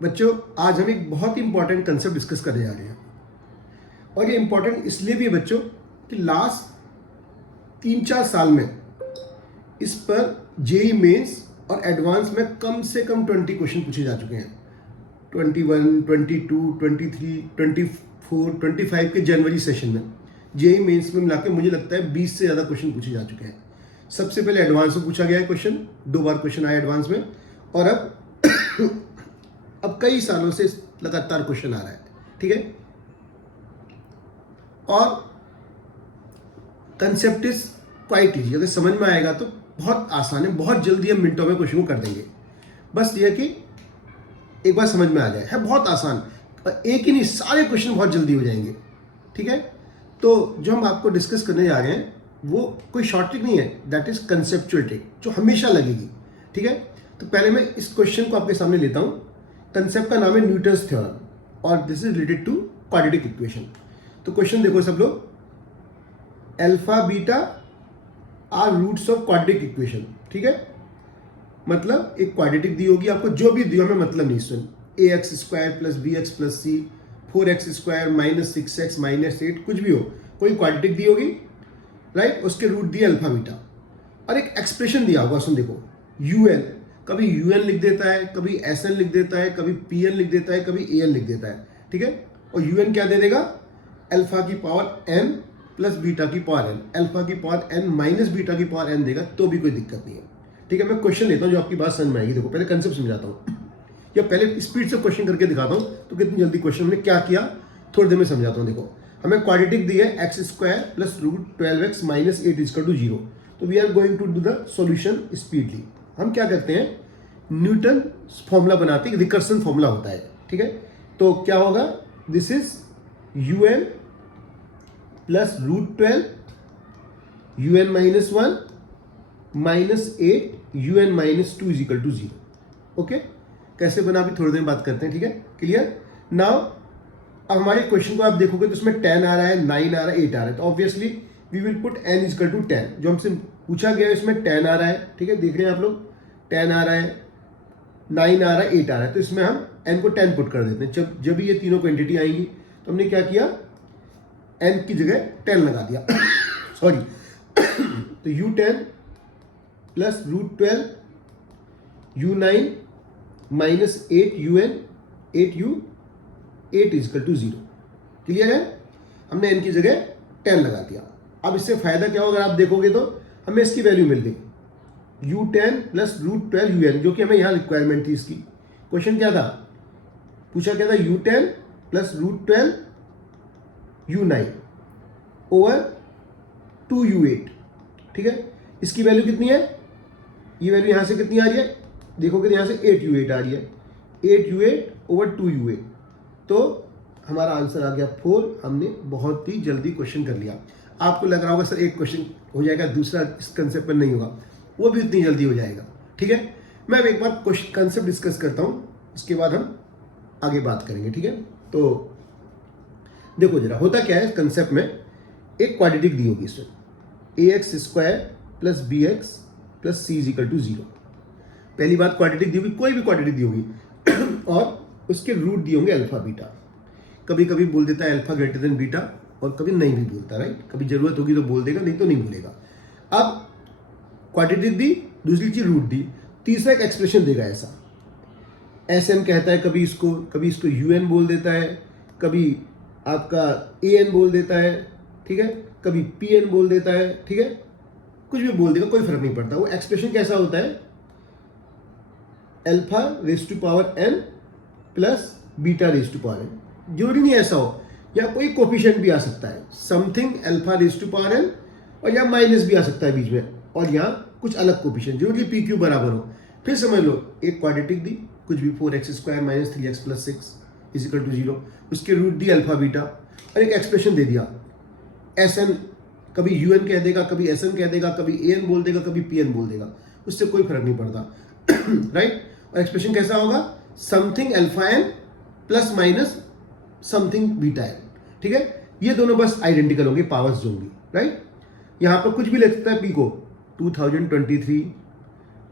बच्चों, आज हम एक बहुत ही इंपॉर्टेंट कंसेप्ट डिस्कस करने जा रहे हैं। और ये इंपॉर्टेंट इसलिए भी है बच्चों कि लास्ट 3-4 साल में इस पर जेई मेंस और एडवांस में कम से कम 20 क्वेश्चन पूछे जा चुके हैं। 21, 22, 23, 24, 25 के जनवरी सेशन में जेई मेंस में मिला के मुझे लगता है 20 से ज़्यादा क्वेश्चन पूछे जा चुके हैं। सबसे पहले एडवांस में पूछा गया है क्वेश्चन, 2 बार क्वेश्चन आया एडवांस में, और अब कई सालों से लगातार क्वेश्चन आ रहा है। ठीक है, और कंसेप्ट इज क्वाइट इजी। अगर समझ में आएगा तो बहुत आसान है, बहुत जल्दी हम मिनटों में क्वेश्चन को कर देंगे। बस ये कि एक बार समझ में आ जाए, है बहुत आसान। एक ही नहीं, सारे क्वेश्चन बहुत जल्दी हो जाएंगे। ठीक है, तो जो हम आपको डिस्कस करने जा रहे हैं वो कोई शॉर्ट ट्रिक नहीं है, दैट इज कंसेप्चुअल ट्रिक जो हमेशा लगेगी। ठीक है, तो पहले मैं इस क्वेश्चन को आपके सामने लेता हूं। कंसेप्ट का नाम है न्यूटन्स थ्योरम और this is related to quadratic equation. तो क्वेश्चन देखो सब लोग, alpha beta are roots of quadratic equation. ठीक है, मतलब एक क्वाड्रेटिक दी होगी आपको, जो भी दी हो हमें मतलब नहीं, सुन ax² plus bx plus c 4x² minus 6x minus 8 कुछ भी हो, कोई क्वाड्रेटिक दी होगी, राइट। उसके रूट दिए अल्फा बीटा और एक एक्सप्रेशन दिया होगा। सुन देखो, un, कभी un लिख देता है, कभी sn लिख देता है, कभी pn लिख देता है, कभी an लिख देता है। ठीक है, और un क्या दे देगा, अल्फा की पावर n प्लस बीटा की पावर n, अल्फा की पावर n माइनस बीटा की पावर n देगा, तो भी कोई दिक्कत नहीं है। ठीक है, मैं क्वेश्चन लेता हूँ जो आपकी बात समझ में आएगी। देखो पहले कंसेप्ट समझाता हूँ, या पहले स्पीड से क्वेश्चन करके दिखाता हूँ तो कितनी जल्दी क्वेश्चन हमने क्या किया थोड़ी देर में समझाता हूँ। देखो, हमें क्वाड्रेटिक दी है x² plus root 12x minus 8 is to 0। तो we are going to do the solution speedly. हम क्या करते हैं, न्यूटन फॉर्मूला बनाते हैं, रिकर्सन फॉर्मूला होता है। ठीक है, तो क्या होगा, this is un plus root 12 un minus 1 minus 8 un minus 2 is equal to 0। Okay, कैसे बना भी थोड़ी देर बात करते हैं। ठीक है, क्लियर नाउ। अब हमारे क्वेश्चन को आप देखोगे तो उसमें 10 आ रहा है, 9 आ रहा है, 8 आ रहा है, तो obviously we will put n is equal to 10। जो हमसे पूछा गया है इसमें 10 आ रहा है। ठीक है, देख रहे हैं आप लोग, 10 आ रहा है, 9 आ रहा है, 8 आ रहा है, तो इसमें हम n को 10 पुट कर देते हैं। जब ये तीनों क्वांटिटी आएंगी तो हमने क्या किया, n की जगह 10 लगा दिया सॉरी तो u10 plus root 12 u9 minus 8 un 8 is equal to 0। Clear है, हमने n की जगह 10 लगा दिया। अब इससे फायदा क्या होगा, अगर आप देखोगे तो हमें इसकी वैल्यू मिल गई u10 प्लस रूट 12 un, जो कि हमें यहां रिक्वायरमेंट थी इसकी। क्वेश्चन क्या था, पूछा क्या था, u10 plus root 12 u9 over 2u8। ठीक है, इसकी वैल्यू कितनी है, ये वैल्यू यहां से कितनी आ रही है, देखोगे तो यहां से 8u8 आ रही है, 8u8 ओवर 2u8, तो हमारा आंसर आ गया 4। हमने बहुत ही जल्दी क्वेश्चन कर लिया। आपको लग रहा होगा सर एक क्वेश्चन हो जाएगा, दूसरा इस कंसेप्ट पर नहीं होगा, वो भी उतनी जल्दी हो जाएगा। ठीक है, मैं अब एक बार क्वेश्चन कंसेप्ट डिस्कस करता हूं, उसके बाद हम आगे बात करेंगे। ठीक है, तो देखो जरा होता क्या है कंसेप्ट में, एक क्वाड्रेटिक दी होगी इसमें ax² plus bx plus c is equal to 0। पहली बात, क्वाड्रेटिक दी होगी, कोई भी क्वाड्रेटिक दी होगी और उसके रूट दिए होंगे अल्फा बीटा। कभी कभी बोल देता है अल्फा ग्रेटर देन बीटा और कभी नहीं भी बोलता, राइट। कभी जरूरत होगी तो बोल देगा, नहीं तो नहीं बोलेगा। अब क्वाड्रेटिक दी, दूसरी चीज रूट दी, तीसरा एक एक्सप्रेशन देगा ऐसा, एसएन कहता है कभी इसको यूएन बोल देता है, कभी आपका एएन बोल देता है। ठीक है, कभी पीएन बोल देता है। ठीक है, कुछ भी बोल देगा, कोई फर्क नहीं पड़ता। वो एक्सप्रेशन कैसा होता है, alpha raise to power n plus beta raise to power n। जरूरी नहीं ऐसा हो, या कोई कोफिशिएंट भी आ सकता है, something alpha raise to power n, और या माइनस भी आ सकता है बीच में, और यहाँ कुछ अलग कोफिशिएंट, जरूरी पी क्यू बराबर हो। फिर समझ लो, एक क्वाड्रेटिक दी, कुछ भी 4x² minus 3x plus 6 is equal to 0, उसके रूट दी अल्फा बीटा, और एक एक्सप्रेशन दे दिया एसएन, कभी यूएन कह देगा, कभी एसएन कह देगा, कभी एएन बोल देगा, कभी पीएन बोल देगा, उससे कोई फर्क नहीं पड़ता राइट। और एक्सप्रेशन कैसा होगा, something alpha N plus minus something beta N. ठीक है, ये दोनों बस आइडेंटिकल होंगे, पावर्स जो होंगी, राइट। यहां पर कुछ भी ले सकता है, पी को 2023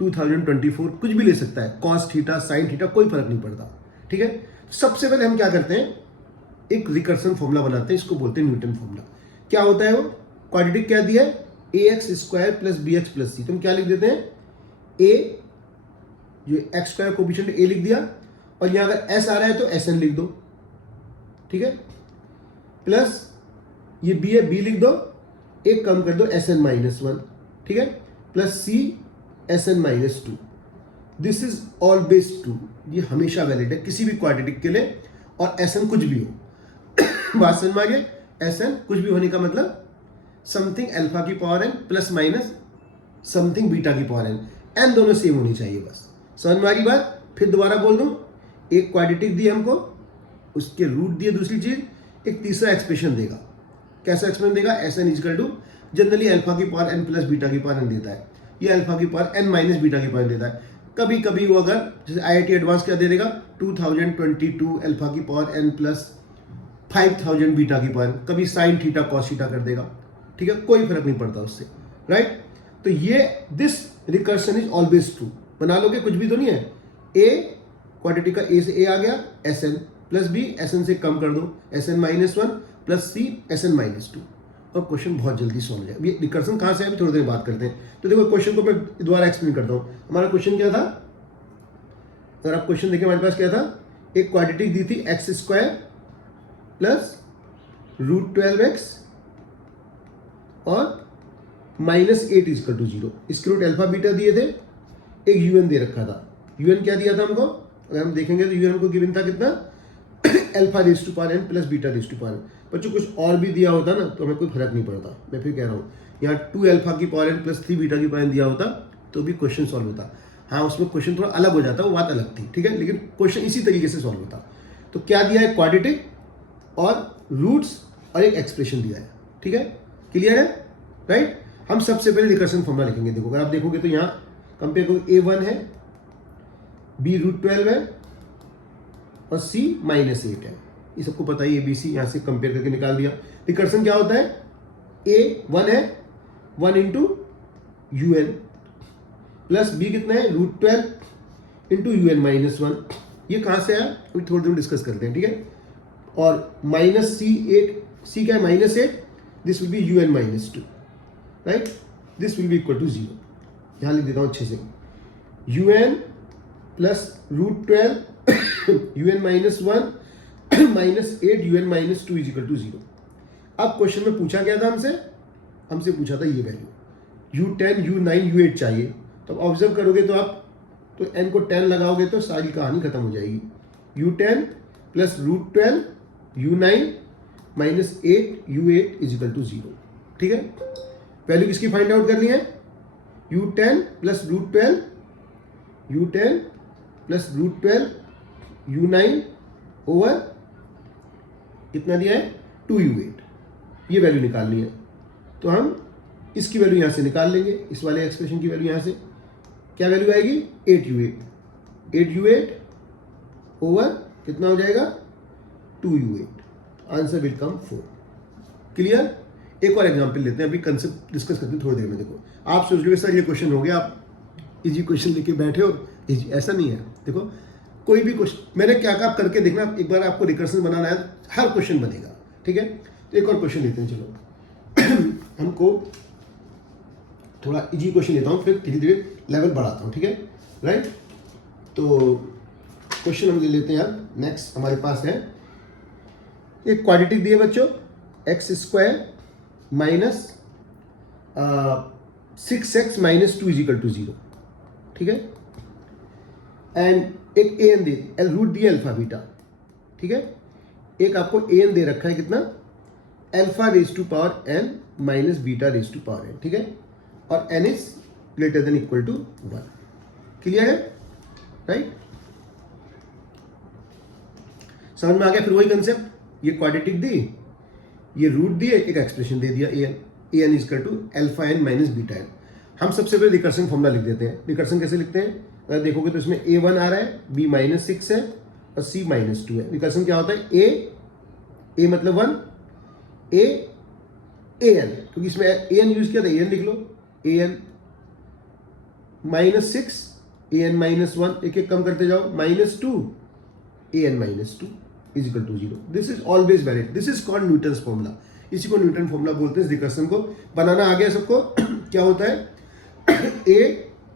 2024 कुछ भी ले सकता है, कॉस थीटा साइन थीटा, कोई फर्क नहीं पड़ता। ठीक है। सबसे पहले हम क्या करते हैं, एक रिकर्सन फॉर्मूला बनाते हैं, इसको बोलते हैं न्यूटन फॉर्मूला। क्या होता है वो, क्वाड्रेटिक क्या दिया है, ax² plus bx plus c। तो हम क्या लिख देते हैं, a जो x² कोफिशिएंट a लिख दिया, और यहां अगर s आ रहा है तो sn लिख दो, ठीक है, प्लस ये b है, b लिख दो, एक कम कर दो sn-1, ठीक है, plus c sn-2। This is always true, ये हमेशा वैलिड है किसी भी क्वाड्रेटिक के लिए, और sn कुछ भी हो। बात समझ में आ गया, sn कुछ भी होने का मतलब समथिंग अल्फा की power n plus minus something beta की पावर n दोनों सेम होनी चाहिए, बस समझ में आ गई बात। फिर दोबारा बोल दूं, एक क्वाड्रेटिक दी हमको, उसके रूट दिए, दूसरी चीज एक तीसरा एक्सप्रेशन देगा। कैसा एक्सप्रेशन देगा, sn equal to, generally alpha की पावर n प्लस बीटा की पावर n देता है, ये अल्फा की पावर n माइनस बीटा की पावर देता है। कभी कभी वो अगर जैसे IIT एडवांस क्या दे देगा, 2022 अल्फा की पावर n प्लस 5000 बीटा की पावर, कभी साइन थीटा कॉस थीटा कर देगा, ठीक है, कोई फर्क नहीं पड़ता उससे, राइट। तो ये this recursion is always true, बना लोगे, कुछ भी तो नहीं है। a क्वाड्रेटिक का a से a आ गया, sn प्लस b, sn से कम कर दो, sn-1 प्लस c sn-2, और क्वेश्चन बहुत जल्दी सॉल्व हो जाए। अभी रिकर्सन कहाँ से है, अभी थोड़ी देर बात करते हैं। तो देखो क्वेश्चन को मैं दोबारा एक्सप्लेन करता हूँ। हमारा क्वेश्चन क्या था, अगर आप क्वेश्चन देखें, हमारे पास क्या था, एक क्वाड्रेटिक दी थी x² प्लस √12x और -8 इक्वल टू 0। इसके रूट अल्फा बीटा दिए थे, एक un दे रखा था। un क्या दिया था हमको, अगर हम देखेंगे तो un हमको गिवन था कितना, alpha raise to power n plus beta raise to power n। बच्चों कुछ और भी दिया होता ना तो हमें कोई फर्क नहीं पड़ता, मैं फिर कह रहा हूँ, यहाँ 2 अल्फा की पावर n प्लस 3 बीटा की पावर n दिया होता तो भी क्वेश्चन सॉल्व होता। हाँ, उसमें क्वेश्चन थोड़ा अलग हो जाता, वो बात अलग थी, ठीक है, लेकिन क्वेश्चन इसी तरीके से सॉल्व होता। तो क्या दिया है, क्वाड्रेटिक और रूट्स और एक एक्सप्रेशन दिया है, ठीक है, क्लियर है, राइट। हम सबसे पहले रिकर्सन फॉर्मूला लिखेंगे। देखो अगर आप देखोगे तो यहाँ कंपेयर करो, a1 है, b √12 है और c -8 है, ये सबको पता ही, ABC यहाँ से कंपेयर करके निकाल दिया। रिकर्सन क्या होता है, a1 है 1 इंटू un प्लस b कितना है, √12 इंटू un-1। ये कहाँ से आया, अभी थोड़ी देर में डिस्कस करते हैं, ठीक है। और -c8, c क्या है, -8, this will be un-2, right, this will be equal to 0। यहाँ लिख देता हूँ अच्छे से, un plus √12 un-1 -8 un-2 is equal to 0। अब क्वेश्चन में पूछा गया था हमसे पूछा था ये वैल्यू u10 u9 u8 चाहिए। तो अब ऑब्जर्व करोगे तो आप तो n को 10 लगाओगे तो सारी कहानी खत्म हो जाएगी। u10 plus √12 u9 -8 u8 is equal to 0, ठीक है। वैल्यू किसकी फाइंड आउट करनी है, u10 plus √12 u10 plus √12 u9 over कितना दिया है, 2u8, ये वैल्यू निकालनी है। तो हम इसकी वैल्यू यहाँ से निकाल लेंगे, इस वाले एक्सप्रेशन की वैल्यू यहाँ से क्या वैल्यू आएगी, 8u8 ओवर कितना हो जाएगा, 2u8, answer will come 4। Clear. एक और एग्जांपल लेते हैं, अभी कंसेप्ट डिस्कस करते हैं थोड़ी देर में। देखो आप सोच रहे हो सर ये क्वेश्चन हो गया, आप इजी क्वेश्चन लेके बैठे हो, इजी, ऐसा नहीं है। देखो कोई भी क्वेश्चन मैंने क्या क्या करके देखना, एक बार आपको रिकर्सन बनाना है, हर क्वेश्चन बनेगा, ठीक है। तो एक और क्वेश्चन लेते हैं, चलो हमको थोड़ा इजी क्वेश्चन लेता हूँ, फिर धीरे धीरे लेवल बढ़ाता हूँ, ठीक है, राइट। तो क्वेश्चन हम ले लेते हैं अब। नेक्स्ट हमारे पास है एक क्वाड्रेटिक दिए बच्चों, x² minus 6x minus 2 is equal to 0, ठीक है। एंड एक an दे, रूट दिया अल्फा बीटा, ठीक है। एक आपको an दे रखा है कितना, alpha raise to power n minus beta raise to power n, ठीक है, और n is greater than equal to 1। Clear है, राइट। समझ में आ गया। फिर वही कंसेप्ट, ये क्वाड्रेटिक दी, ये रूट दिए, एक एक्सप्रेशन दे दिया an is equal to alpha n minus beta n। हम सबसे पहले रिकर्सन फॉर्मूला लिख देते हैं। रिकर्सन कैसे लिखते हैं, अगर देखोगे तो इसमें a1 आ रहा है, b -6 है और c -2 है। रिकर्सन क्या होता है, a मतलब 1, an, क्योंकि इसमें an यूज किया था, an लिख लो, an -6 an -1, एक एक कम करते जाओ, -2 A N minus two is equal to 0. This is always valid. This is called Newton's formula. इसी को न्यूटन फॉर्मूला बोलते हैं. इस रिकर्सन को बनाना आ गया सबको. क्या होता है ए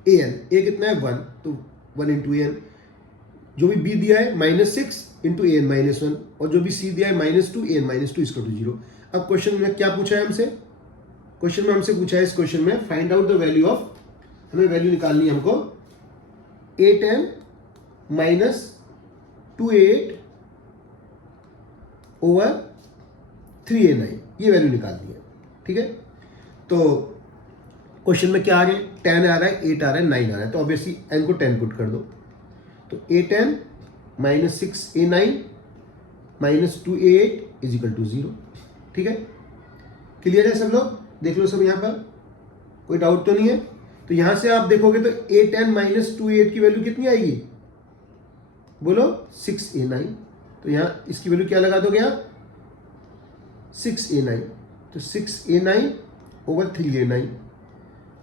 एन. ए कितना है 1, तो 1 इंटू एन. जो भी बी दिया है -6 इंटू ए एन माइनस 1, और जो भी सी दिया है -2 A N minus 2 equal to 0. अब क्वेश्चन में क्या पूछा है हमसे? क्वेश्चन में हमसे पूछा है इस क्वेश्चन में find out the value of, हमें वैल्यू निकालनी है हमको A10 minus 2A8 over 3A9. ये वैल्यू निकालनी है. ठीक है. तो क्वेश्चन में क्या आ रहा है? 10 आ रहा है, 8 आ रहा है, 9 आ रहा है. तो ऑब्वियसली n को 10 पुट कर दो. तो A10 minus 6A9 minus 2A8 is equal to 0. ठीक है. क्लियर है सब लोग? देख लो सब यहाँ पर, कोई डाउट तो नहीं है. तो यहां से आप देखोगे तो A10 माइनस 2A8 की वैल्यू कितनी आएगी? बोलो 6A9. तो यहां इसकी वैल्यू क्या लगा दोगे आप? 6A9. तो 6A9 over 3A9.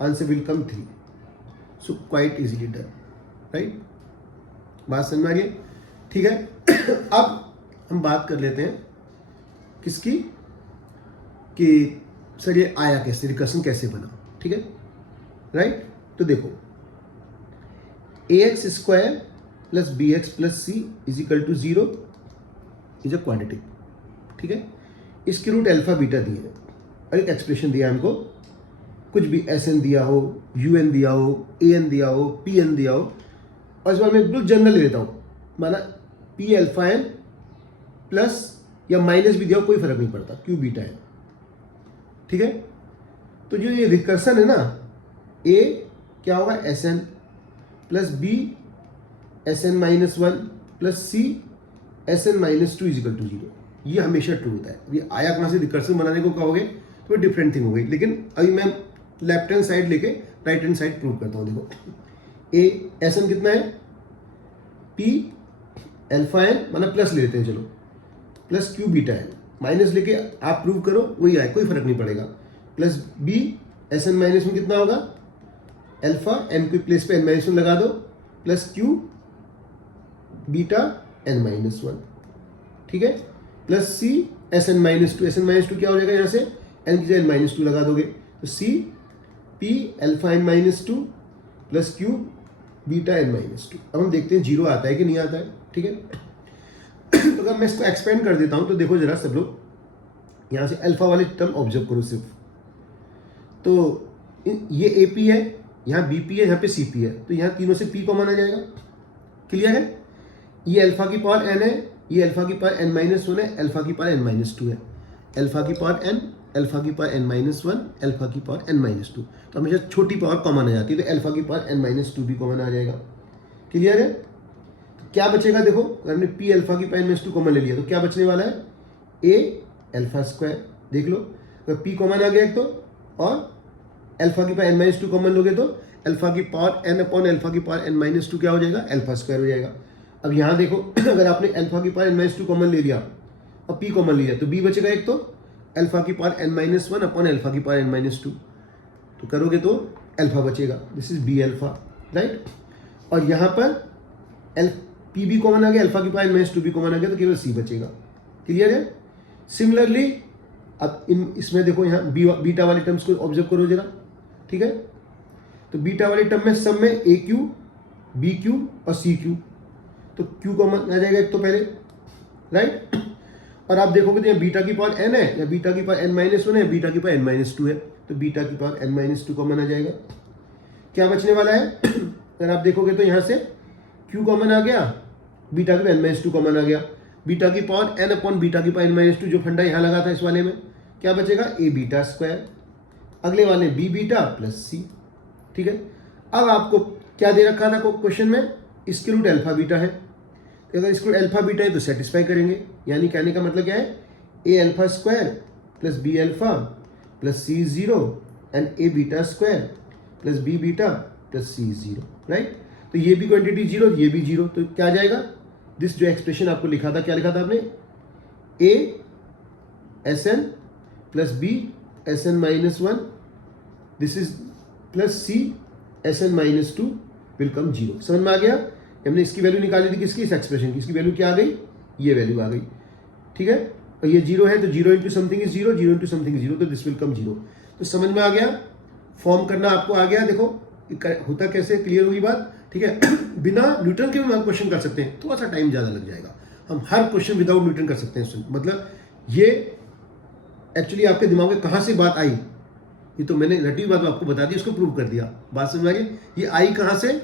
Answer will come 3. So quite easily done. Right. बात समझ में आ गई? ठीक है. अब हम बात कर लेते हैं किसकी, कि सर ये आया कैसे, रिकर्सन कैसे बना. ठीक है. राइट. तो देखो ax square plus B X plus C is equal to 0 is a quadratic. ठीक है. इसके रूट अल्फा बीटा दिए हैं और एक एक्सप्रेशन दिया है हमको, कुछ भी एस एन दिया हो, यू एन दिया हो, ए एन दिया हो, पी एन दिया हो, और इस बार मैं बिल्कुल जनरल ले लेता हूँ, माना पी अल्फा एन प्लस या माइनस भी दिया हो, कोई फर्क नहीं पड़ता, क्यू बीटा एन. ठीक है. तो जो ये रिकर्सन है ना, ए क्या होगा S N plus B S N minus 1 plus C S N minus 2 is equal to 0. ये हमेशा ट्रू होता है. ये आया कहाँ से? रिकर्सन बनाने को कहोगे तो डिफरेंट थिंग हो गई. लेकिन अभी मैं लेफ्ट हैंड साइड लेके राइट हैंड साइड प्रूव करता हूँ. देखो ए एस एन कितना है? पी अल्फा एन, माना प्लस ले लेते हैं, चलो plus Q beta N, minus लेके आप प्रूव करो वही आए, कोई फर्क नहीं पड़ेगा. Plus B S N minus में कितना होगा? अल्फा एन की प्लेस पे एन माइनस 1 लगा दो, plus Q beta N minus 1. ठीक है. Plus C S N minus 2. S N minus 2 क्या हो जाएगा? यहाँ से एन की जगह एन माइनस 2 लगा दोगे, तो C P alpha N minus 2 plus Q beta N minus 2. अब हम देखते हैं 0 आता है कि नहीं आता है. ठीक है. तो अगर मैं इसको एक्सपेंड कर देता हूँ तो देखो जरा सब लोग, यहाँ से अल्फा वाले टर्म ऑब्जर्व करो सिर्फ. तो ये ए पी है, यहाँ बी पी है, यहाँ पे सी पी है, तो यहाँ तीनों से पी कॉमन आ जाएगा. क्लियर है. ये अल्फा की पावर एन है, ये अल्फा की पावर एन माइनस 1 है, अल्फा की पावर एन माइनस 2 है. अल्फा की पावर एन, अल्फा की पावर एन माइनस 1, अल्फा की पावर एन माइनस 2. तो हमेशा छोटी पावर कॉमन आ जाती है, तो अल्फा की पावर एन माइनस 2 भी कॉमन आ जाएगा. क्लियर है. तो क्या बचेगा? देखो अगर हमने पी अल्फा की पावर एन माइनस 2 कॉमन ले लिया तो क्या बचने वाला है? A alpha square. देख लो अगर पी कॉमन आ गया एक तो, और अल्फा की पावर एन माइनस 2 कॉमन लोगे तो अल्फा की पावर एन अपॉन अल्फा की पावर एन माइनस 2 क्या हो जाएगा? अल्फा स्क्वायर हो जाएगा. अब यहाँ देखो अगर आपने अल्फा की पावर एन माइनस 2 कॉमन ले लिया और पी कॉमन लिया तो बी बचेगा एक तो अल्फा की power N minus 1 upon alpha की पावर एन माइनस 2. तो करोगे तो अल्फा बचेगा. This is B alpha. Right. और यहाँ पर पी भी कॉमन आ गया, अल्फा की पावर एन माइनस 2 भी कॉमन आ गया, तो केवल सी बचेगा. क्लियर है. सिमिलरली अब इसमें देखो यहाँ बीटा वाले टर्म्स को ऑब्जर्व करो जरा. ठीक है. तो बीटा वाले टर्म में सब में ए क्यू, बी क्यू और सी क्यू, तो क्यू कॉमन आ जाएगा एक तो पहले. राइट. और आप देखोगे तो यहाँ बीटा की पावर एन है, या बीटा की पावर एन माइनस 1 है, बीटा की पावर एन माइनस 2 है, तो बीटा की पावर एन माइनस 2 कॉमन आ जाएगा. क्या बचने वाला है? अगर आप देखोगे तो यहाँ से क्यू कॉमन आ गया, बीटा की पावर एन माइनस 2 कॉमन आ गया, बीटा की पावर एन अपॉन बीटा की पावर एन माइनस 2 जो फंडा यहाँ लगा था इस वाले में, क्या बचेगा? ए बीटा स्क्वायर. अगले वाले बी बीटा प्लस सी. ठीक है. अब आपको क्या दे रखा था क्वेश्चन में? इसके रूट अल्फा बीटा है. अगर इसको अल्फा बीटा है तो सेटिस्फाई करेंगे. यानी कहने का मतलब क्या है? A alpha square plus B alpha plus C 0 and A beta square plus B beta plus C 0. Right. तो ये भी क्वांटिटी 0, ये भी 0, तो क्या आ जाएगा? दिस जो एक्सप्रेशन आपको लिखा था, क्या लिखा था आपने? A S N plus B S N minus 1, this is plus C S N minus 2 will come 0. समझ में आ गया? हमने इसकी वैल्यू निकाली थी किसकी, इस एक्सप्रेशन की, इसकी वैल्यू क्या आ गई, ये वैल्यू आ गई, ठीक है। और ये जीरो है तो zero into something is zero, zero into something is zero, तो दिस विल कम जीरो। तो समझ में आ गया, फॉर्म करना आपको आ गया। देखो होता कैसे, क्लियर हुई बात, ठीक है। बिना न्यूटन के भी हम क्वेश्चन कर सकते हैं, थोड़ा सा टाइम ज़्यादा लग जाएगा। हम हर क्वेश्चन विदाउट न्यूटन कर सकते हैं, मतलब ये एक्चुअली आपके दिमाग में कहाँ से बात आई, ये तो मैंने रटी हुई बात आपको बता दी, उसको प्रूव कर दिया, बात समझ आ गई। ये आई कहाँ से,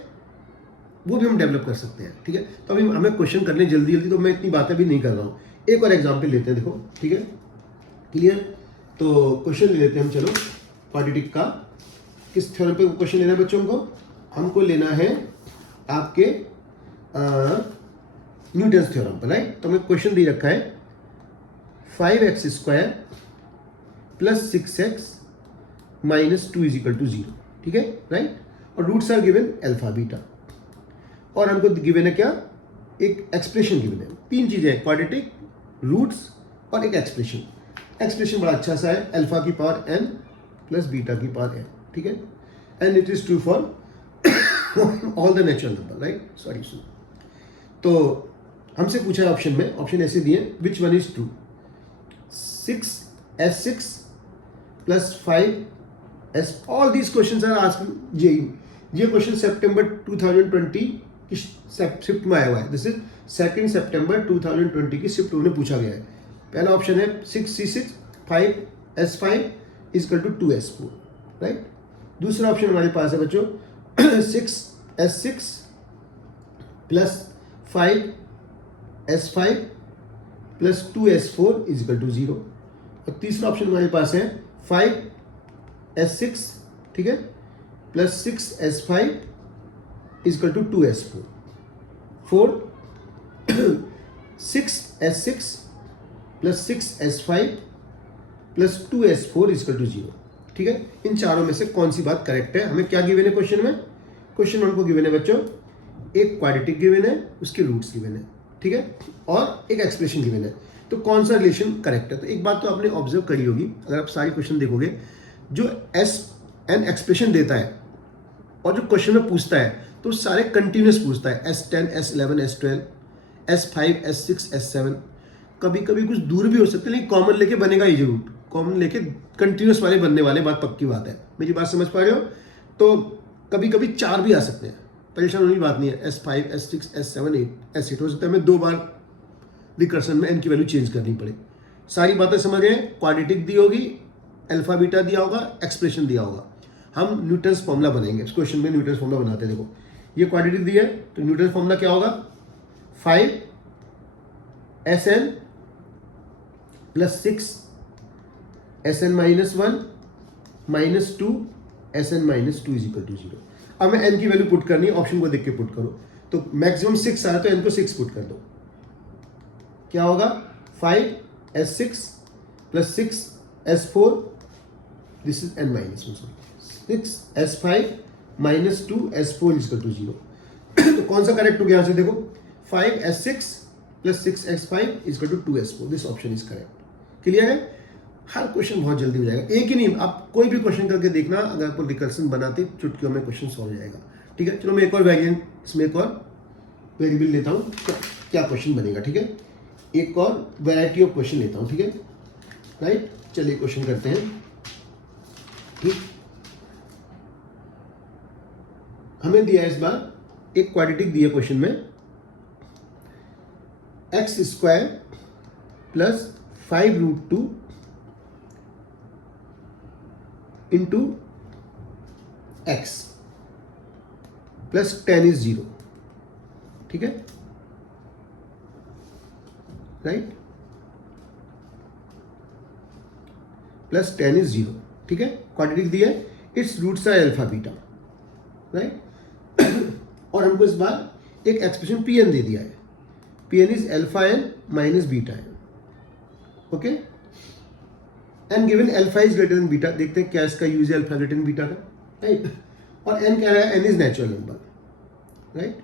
वो भी हम डेवलप कर सकते हैं, ठीक है। तो अभी हमें क्वेश्चन करने जल्दी जल्दी, तो मैं इतनी बातें भी नहीं कर रहा हूँ। एक और एग्जाम्पल लेते हैं, देखो, ठीक है, क्लियर। तो क्वेश्चन ले लेते हैं हम, चलो, क्वाड्रेटिक का। किस थ्योरम पे क्वेश्चन लेना है बच्चों को, हमको लेना है आपके न्यूटन थ्योरम पर, राइट। तो हमें क्वेश्चन दे रखा है 5x² plus 6x minus 2 is equal to 0, ठीक है, राइट। और roots are given alpha beta, और हमको गिवन है क्या, एक एक्सप्रेशन गिवन है। तीन चीजें हैं, क्वाड्रेटिक, रूट्स और एक एक्सप्रेशन। एक्सप्रेशन बड़ा अच्छा सा है, अल्फा की पावर n प्लस बीटा की पावर n, ठीक है, and it is true for all the natural number, right, sorry. तो हमसे पूछा है ऑप्शन में, ऑप्शन ऐसे दिए, which one is true, 6s6 plus 5s, all these questions are asked JEE. ये क्वेश्चन सितंबर 2020 की शिफ्ट में आया हुआ है, दिस इज 2 सितंबर 2020 की शिफ्ट में पूछा गया है। पहला ऑप्शन है 6c6 5s5 is equal to 2s4, right. दूसरा ऑप्शन हमारे पास है बच्चों 6s6 plus 5s5 plus 2s4 is equal to 0। और तीसरा ऑप्शन हमारे पास है 5s6, ठीक है, plus 6s5 is equal to 2s4। 6s6 plus 6s5 plus 2s4 is equal to 0, ठीक है। इन चारों में से कौन सी बात करेक्ट है, हमें क्या गिवन है क्वेश्चन में, क्वेश्चन हमको गिवन है बच्चों, एक क्वाड्रेटिक गिवन है, उसके रूट्स गिवन है, ठीक है, और एक एक्सप्रेशन गिवन है। तो कौन सा रिलेशन करेक्ट है, तो एक बात तो आपने ऑब्जर्व करी होगी, अगर आप सारी क्वेश्चन देखोगे, जो एस एन एक्सप्रेशन देता है और जो क्वेश्चन में पूछता है, तो सारे कंटिन्यूस पूछता है, S10 S11 S12 S5 S6 S7। कभी कभी कुछ दूर भी हो सकते हैं, लेकिन कॉमन लेके बनेगा ही जरूर, कॉमन लेके कंटिन्यूस वाले बनने वाले, बात पक्की बात है, मेरी बात समझ पा रहे हो। तो कभी कभी 4 भी आ सकते हैं, परेशान होने की बात नहीं है, S5 S6 S7 8 S8 हो सकता है, हमें 2 बार रिकर्सन में n की वैल्यू चेंज करनी पड़े। सारी बातें समझ गए, क्वाड्रेटिक दी होगी, अल्फा बीटा दिया होगा, एक्सप्रेशन दिया होगा। हम न्यूटन्स फॉर्मूला बनाएंगे, इस क्वेश्चन में न्यूटन्स फॉर्मूला बनाते हैं। देखो ये क्वाड्रेटिक दिया है, तो न्यूटन्स फॉर्मूला क्या होगा, 5 plus 6 minus 1 minus 2 minus 2 is equal to 0। अब मैं n की वैल्यू पुट करनी है, ऑप्शन को देख के पुट करो, तो मैक्सिमम 6 आया तो n को 6 पुट कर दो, क्या होगा 5s6 plus 6s4, this is n minus 1, 6s5 minus 2s4 is equal to 0। तो कौन सा करेक्ट हो गया यहाँ से, देखो 5s6 plus 6s5 is equal to 2s4, this option is correct. Clear है, हर क्वेश्चन बहुत जल्दी हो जाएगा, एक ही नहीं, आप कोई भी क्वेश्चन करके देखना, अगर आपको रिकर्सन बनाते चुटकियों में क्वेश्चन सॉल्व हो जाएगा, ठीक है। चलो मैं एक और वेरिएंट, इसमें एक और वेरिएबल लेता हूँ, क्या क्वेश्चन बनेगा, ठीक है, एक और वैरायटी ऑफ क्वेश्चन लेता हूँ, ठीक है, राइट। चलिए क्वेश्चन करते हैं, ठीक। हमें दिया है इस बार एक क्वाड्रेटिक दिया क्वेश्चन में, x² plus 5√2 into x plus 10 is 0, ठीक है, राइट, प्लस 10 इज 0, ठीक है। क्वाड्रेटिक दिया है, its roots are alpha beta, right. और हमको इस बार एक एक्सप्रेशन Pn दे दिया है, Pn is alpha n minus beta n, okay, n given alpha is greater then beta, देखते हैं क्या इसका यूज है अल्फा ग्रेटर देन बीटा का, राइट। और n कह रहा है n is natural number, right.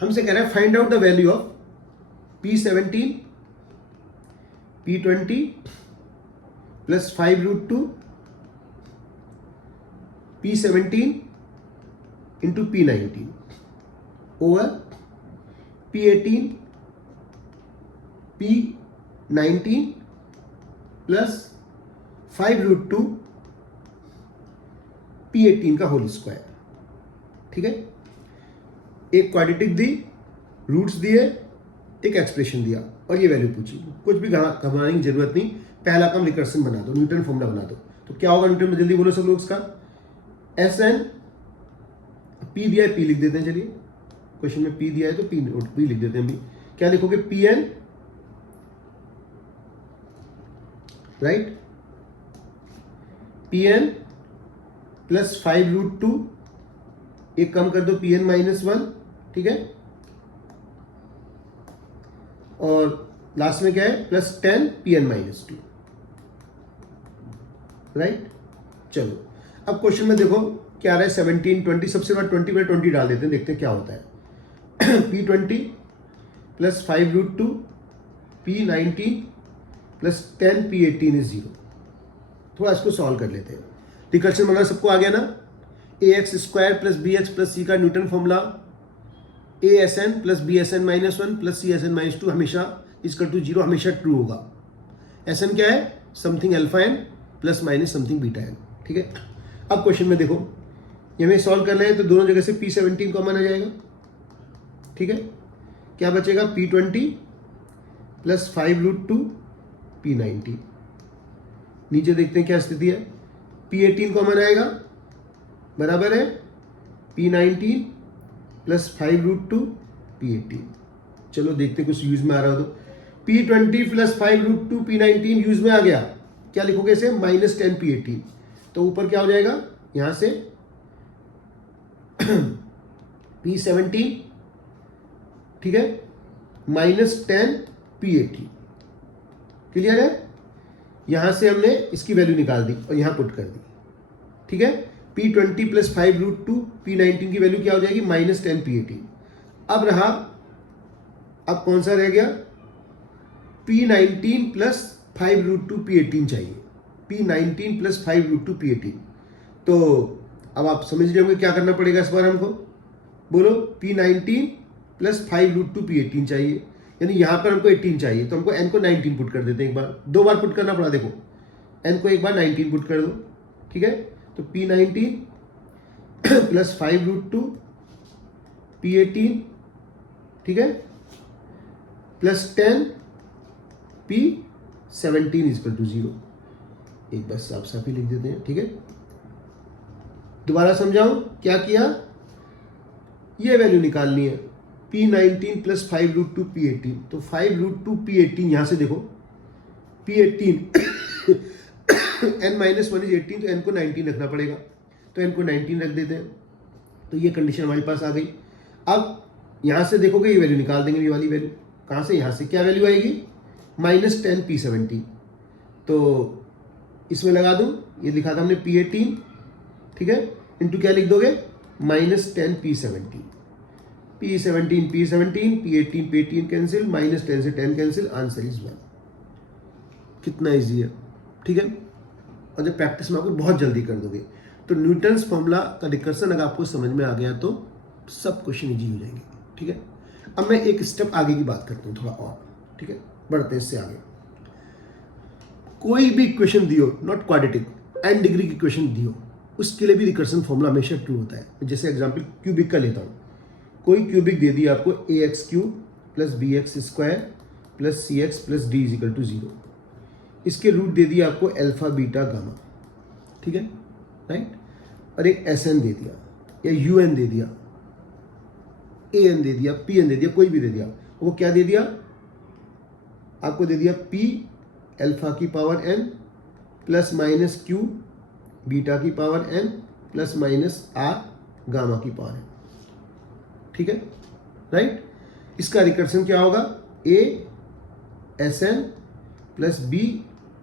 हमसे कह रहा है find out the value of P17 P20 plus 5√2 P17 into P19, over P18 P19 plus 5√2 P18 का होल स्क्वायर। ठीक है, एक क्वाड्रेटिक दी, रूट्स दिए, एक एक्सप्रेशन दिया और ये वैल्यू पूछी। कुछ भी घबराने की जरूरत नहीं, पहला काम रिकर्सन बना दो, न्यूटन फॉर्मूला बना दो। तो क्या होगा न्यूटन में, जल्दी बोलो सब लोग इसका। एस एन, पी दिया है, पी लिख देते हैं। चलिए, क्वेश्चन में पी दिया है तो पी लिख देते हैं। अभी क्या लिखोगे, P N, right, P N plus 5√2, एक कम कर दो, पी एन -1। ठीक है, और लास्ट में क्या है, प्लस 10 Pn -2, राइट। चलो अब क्वेश्चन में देखो क्या आ रहा है, 17 20, सबसे बाद 20 में 20 डाल देते हैं, देखते हैं क्या होता है। P20 plus 5√2 P19 plus 10 P18 is 0। थोड़ा इसको सॉल्व कर लेते हैं। रिकर्शन मतलब सबको आ गया ना, ax² plus bx plus c का Newton formula asn plus bsn -1 plus csn -2 हमेशा इजकल टू 0, हमेशा ट्रू होगा। sn क्या है, something alpha N plus minus something beta N. ठीक है, अब क्वेश्चन में देखो, ये हमें सॉल्व करना है तो दोनों जगह से P17 कॉमन आ जाएगा। ठीक है, क्या बचेगा, P20 प्लस 5√2 P19। नीचे देखते हैं क्या स्थिति है, P18 कॉमन आएगा, बराबर है P19 प्लस 5√2 P18। चलो देखते कुछ यूज में आ रहा हो तो। P20 प्लस 5√2 P19 यूज में आ गया, क्या लिखोगे इसे, -10 P18। तो ऊपर क्या हो जाएगा, यहां से P17, ठीक है, -10 P18। क्लियर है, यहां से हमने इसकी वैल्यू निकाल दी और यहां पुट कर दी। ठीक है, P20 प्लस 5√2 P19 की वैल्यू क्या हो जाएगी, -10 P18। अब रहा, अब कौन सा रह गया, P19 प्लस 5√2 P18 चाहिए, P19 प्लस 5√2 P18। तो अब आप समझ रहे होंगे क्या करना पड़ेगा इस बार हमको, बोलो, P19 प्लस 5√2 P18 चाहिए, यानी यहां पर हमको 18 चाहिए, तो हमको n को 19 पुट कर देते हैं। एक बार, दो बार पुट करना पड़ा, देखो n को एक बार 19 पुट कर दो। ठीक है, तो P19 प्लस 5√2 P18, ठीक है, प्लस 10 P17 इजकल टू 0। एक बार साफ साफ ही लिख देते हैं। ठीक है, दोबारा समझाऊं क्या किया, ये वैल्यू निकालनी है, P19 प्लस 5√2 P18। तो 5√2 P18 यहां से देखो, P18 n -1 इज 18, तो n को 19 रखना पड़ेगा, तो n को 19 रख देते हैं। तो ये कंडीशन हमारे पास आ गई। अब यहां से देखोगे ये वैल्यू निकाल देंगे, ये वाली वैल्यू कहां से, यहां से क्या वैल्यू आएगी, -10 P17। तो इसमें लगा दूं, ये लिखा था हमने P18, ठीक है, इंटू क्या लिख दोगे, -10 P17, P17 P17, P18 P18 cancel, -10 से 10 कैंसिल, आंसर इज 1। कितना इजी है। ठीक है, और जब प्रैक्टिस में आपको बहुत जल्दी कर दोगे। तो न्यूटन्स फॉर्मूला का रिकर्सन अगर आपको समझ में आ गया तो सब क्वेश्चन इजी हो जाएंगे। ठीक है, अब मैं एक स्टेप आगे की बात करता हूँ थोड़ा और। ठीक है, बढ़ते हैं इससे आगे। कोई भी इक्वेशन दियो, नॉट क्वाड्रेटिक, n डिग्री की इक्वेशन दियो, उसके लिए भी रिकर्सन फॉर्मूला हमेशा ट्रू होता है। जैसे एग्जांपल क्यूबिक का लेता हूँ, कोई क्यूबिक दे दिया आपको, ax³ plus bx² plus cx plus d is equal to 0। इसके रूट दे दिया आपको अल्फा बीटा गामा। ठीक है, राइट, और एक Sn दे दिया, या Un दे दिया, An दे दिया, Pn दे दिया, कोई भी दे दिया। वो क्या दे दिया आपको, दे दिया p अल्फा की power n plus minus q beta की power n plus minus r gamma की पावर n। ठीक है, राइट। इसका रिकर्सन क्या होगा, a Sn plus b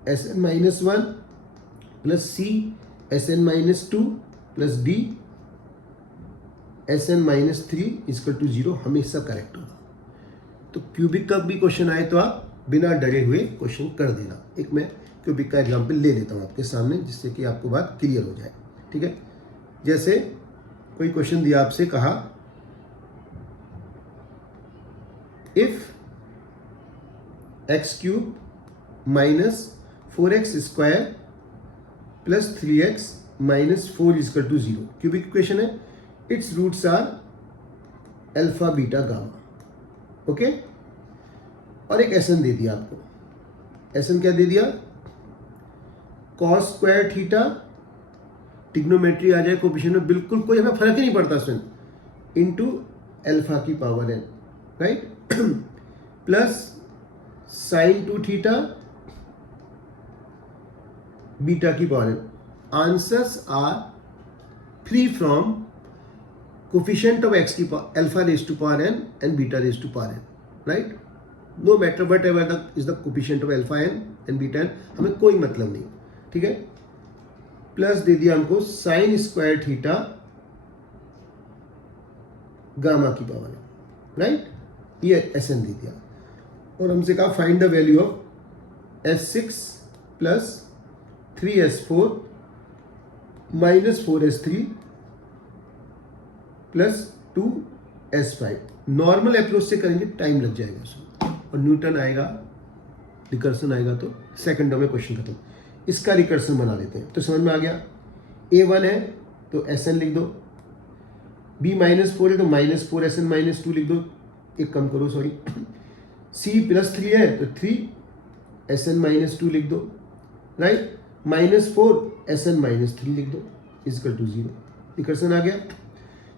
Sn-1 plus c Sn-2 plus d Sn-3 is equal to 0, हमेशा correct होगा। तो क्यूबिक का भी क्वेश्चन आए तो आप बिना डरे हुए क्वेश्चन कर देना। एक मैं क्यूबिक का एग्जांपल ले लेता हूँ आपके सामने, जिससे कि आपको बात क्लियर हो जाए। ठीक है, जैसे कोई क्वेश्चन दिया आपसे, कहा if X cube minus 4x square plus 3x minus 4 is equal to 0, cubic equation है, its roots are alpha beta gamma. Okay, और एक एसन दे दिया आपको, एसन क्या दे दिया, कॉस स्क्वायर थीटा, टिग्नोमेट्री आ जाए कोएफिशिएंट में, बिल्कुल कोई हमें फर्क ही नहीं पड़ता उसमें, इनटू अल्फा की power n, right, plus sine 2 theta beta की power n। Answers are free from coefficient of x की alpha raise to power n and beta raise to power n, right, no matter whatever the is the coefficient of alpha n and beta n, हमें कोई मतलब नहीं, ठीक है। Plus दे दिया हमको sine square theta gamma की power n, right, ये एसन दे दिया, और हमसे कहा find the value of S6 plus 3S4 minus 4S3 plus 2S5। Normal approach से करेंगे, टाइम लग जाएगा उसमें, और न्यूटन आएगा, रिकर्सन आएगा, तो सेकंडों में क्वेश्चन खत्म। इसका रिकर्सन बना लेते हैं, तो समझ में आ गया। A1 है तो Sn लिख दो, B-4 है तो -4 Sn -2 लिख दो, एक कम करो सॉरी, C+3 है तो 3 Sn -2 लिख दो, राइट, -4 Sn -3 लिख दो, इजकल टू 0। रिकर्सन आ गया।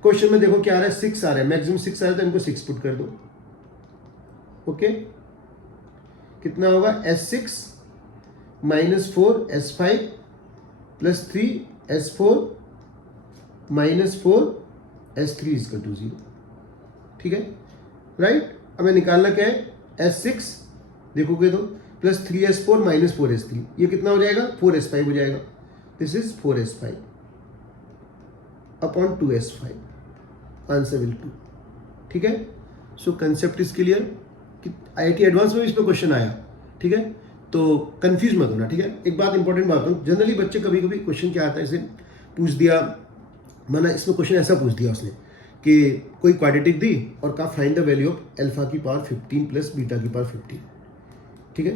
क्वेश्चन में देखो क्या आ रहा है, 6 आ रहा है, मैक्सिमम 6 आ रहा है तो इनको 6 पुट कर दो। ओके, कितना होगा, S6 -4 S5 plus 3 S4 -4 S3 is equal to 0, ठीक है, राइट। हमें निकालना क्या है, S6 देखोगे तो प्लस 3S4 माइनस 4S3, ये कितना हो जाएगा, 4S5 हो जाएगा, this is 4S5 upon 2S5, answer will 2, ठीक है। सो कंसेप्ट इज क्लियर कि IIT एडवांस में भी इस पर क्वेश्चन आया, ठीक है, तो कंफ्यूज मत होना, ठीक है। एक बात इंपॉर्टेंट बात हूँ, जनरली बच्चे कभी कभी क्वेश्चन क्या आता है, इसे पूछ दिया, माना इसमें क्वेश्चन ऐसा पूछ दिया उसने कि कोई क्वाड्रेटिक दी और कहा find the value of alpha की पावर 15 प्लस बीटा की पावर 15, ठीक है,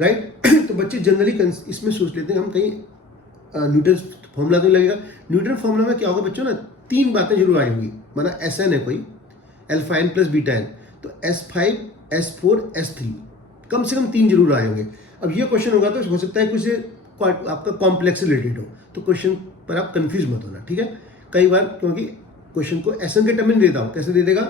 राइट। तो बच्चे जनरली इसमें सोच लेते हैं हम कहीं न्यूटन फॉर्मूला तो लगेगा। न्यूटन फॉर्मूला में क्या होगा बच्चों ना, 3 बातें जरूर आई होंगी, माना Sn है कोई, alpha n plus beta n, तो S5 S4 S3, कम से कम 3 जरूर आए होंगे। अब ये क्वेश्चन होगा तो हो सकता है कुछ आपका कॉम्प्लेक्स रिलेटेड हो, तो क्वेश्चन पर आप कंफ्यूज मत होना, ठीक है। कई बार क्योंकि क्वेश्चन को Sn के टर्म में देता हूँ, कैसे दे देगा,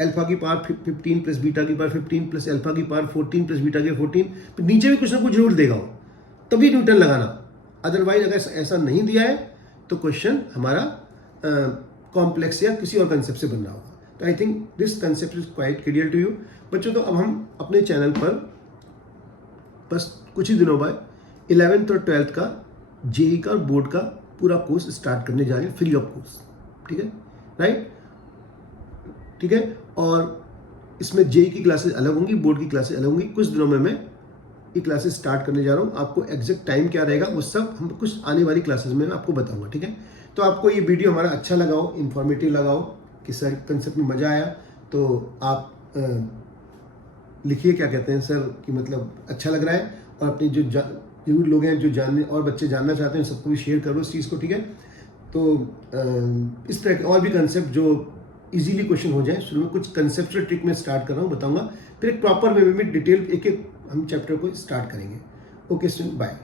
अल्फा की पावर 15 प्लस बीटा की पावर 15 प्लस अल्फा की पावर 14 प्लस बीटा की 14, तो नीचे भी कुछ ना कुछ जरूर देगा वो, तभी न्यूटन लगाना, अदरवाइज अगर ऐसा नहीं दिया है तो क्वेश्चन हमारा कॉम्प्लेक्स या किसी और कंसेप्ट से बन रहा होगा। तो I think this concept is quite clear to you बच्चों। तो अब हम अपने चैनल पर बस कुछ ही दिनों बाद 11th और 12th का जेई का और बोर्ड का पूरा कोर्स स्टार्ट करने जा रहे हैं, फ्री ऑफ कोर्स, ठीक है, राइट, ठीक है। और इसमें जेई की क्लासेस अलग होंगी, बोर्ड की क्लासेस अलग होंगी। कुछ दिनों में मैं ये क्लासेस स्टार्ट करने जा रहा हूँ, आपको एग्जैक्ट टाइम क्या रहेगा वो सब हम कुछ आने वाली क्लासेस में आपको बताऊंगा, ठीक है। तो आपको ये वीडियो हमारा अच्छा लगा हो, इन्फॉर्मेटिव लगा हो, कि सर कंसेप्ट में मज़ा आया, तो आप लिखिए क्या कहते हैं सर कि मतलब अच्छा लग रहा है, और अपने जो लोग हैं जो जानने और बच्चे जानना चाहते हैं सबको भी शेयर करो इस चीज़ को, ठीक है। तो इस तरह के और भी कंसेप्ट जो इजीली क्वेश्चन हो जाए, शुरू में कुछ कंसेप्चुअल ट्रिक में स्टार्ट कर रहा हूँ, बताऊंगा, फिर एक प्रॉपर वे में डिटेल एक एक हम चैप्टर को स्टार्ट करेंगे। Okay student, bye.